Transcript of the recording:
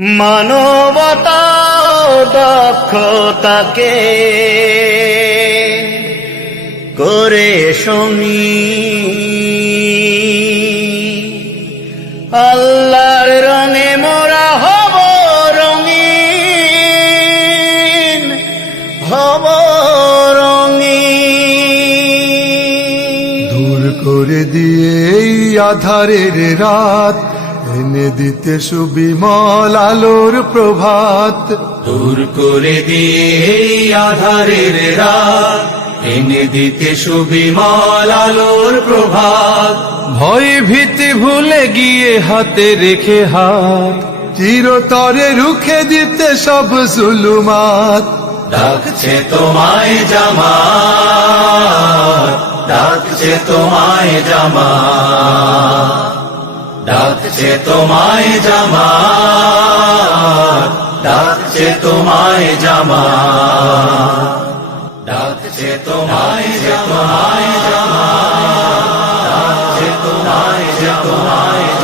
মানবতা দক্ষতাকে করে সঙ্গী আল্লাহর রঙে মোরা হব রঙিন হব রঙিন। দূর করে দিয়ে এই আধারের রাত, এনে দিতে সুবিমল আলোর প্রভাত। দূর করে দিয়ে এই আধারের রাত, এনে দিতে সুবিমল আলোর প্রভাত। ভয় ভীতি ভুলে গিয়ে হাতে রেখে হাত, চিরতরে রুখে দিতে সব জুলুমাত। ডাকছে তোমায় জামাত, ডাকছে তোমায় জামাত, ডাকছে তোমায় জামাত, ডাকছে তোমায় জামাত, ডাকছে তোমায় জামাত, ডাকছে তোমায় জামাত।